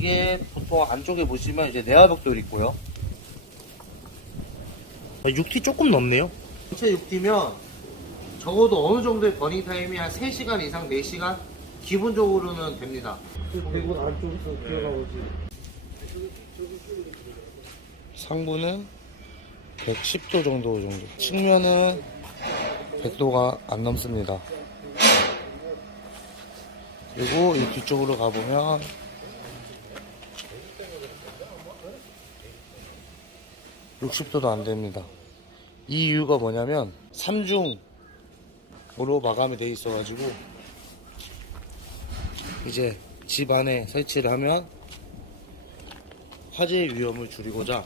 이게 보통 안쪽에 보시면 이제 내화벽돌이 있고요. 6T 조금 넘네요. 전체 6T면 적어도 어느 정도의 버닝 타임이 한 3시간 이상, 4시간 기본적으로는 됩니다. 대구 안쪽에서 들어가보지. 상부는 110도 정도. 측면은 100도가 안 넘습니다. 그리고 이 뒤쪽으로 가보면 (60도도) 안 됩니다. 이 이유가 뭐냐면 3중으로 마감이 되어 있어 가지고 이제 집 안에 설치를 하면 화재의 위험을 줄이고자